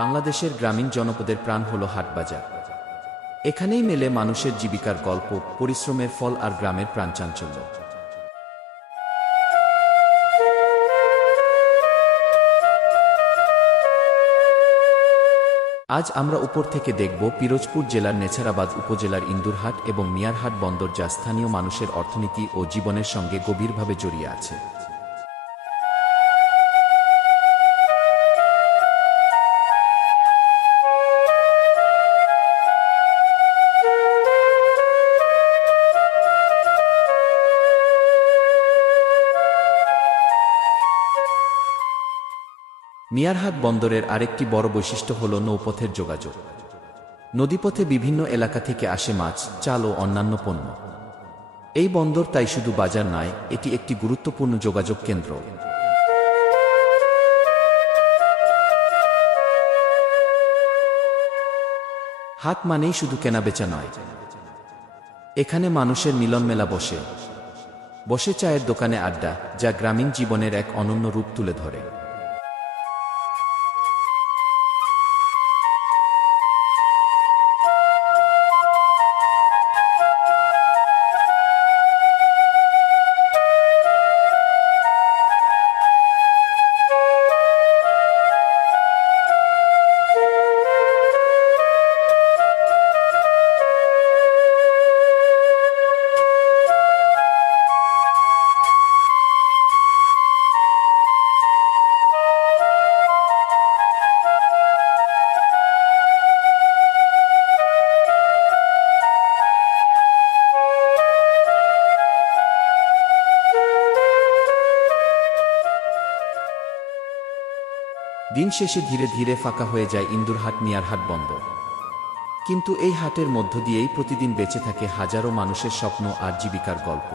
বাংলাদেশের গ্রামীণ জনপদের প্রাণ হল হাটবাজার। এখানেই মেলে মানুষের জীবিকার গল্প, পরিশ্রমের ফল আর গ্রামের প্রাণচাঞ্চল্য। আজ আমরা উপর থেকে দেখব পিরোজপুর জেলার নেছারাবাদ উপজেলার ইন্দুরহাট এবং মিয়ারহাট বন্দর, যা স্থানীয় মানুষের অর্থনীতি ও জীবনের সঙ্গে গভীরভাবে জড়িয়ে আছে। মিয়ারহাট বন্দরের আরেকটি বড় বৈশিষ্ট্য হল নৌপথের যোগাযোগ। নদীপথে বিভিন্ন এলাকা থেকে আসে মাছ, চাল ও অন্যান্য পণ্য। এই বন্দর তাই শুধু বাজার নয়, এটি একটি গুরুত্বপূর্ণ যোগাযোগ কেন্দ্র। হাট মানেই শুধু কেনাবেচা নয়, এখানে মানুষের মিলনমেলা বসে বসে চায়ের দোকানে আড্ডা, যা গ্রামীণ জীবনের এক অনন্য রূপ তুলে ধরে। দিন শেষে ধীরে ধীরে ফাঁকা হয়ে যায় ইন্দুরহাট মিয়ারহাট বন্দর, কিন্তু এই হাটের মধ্য দিয়েই প্রতিদিন বেঁচে থাকে হাজারো মানুষের স্বপ্ন আর জীবিকার গল্প।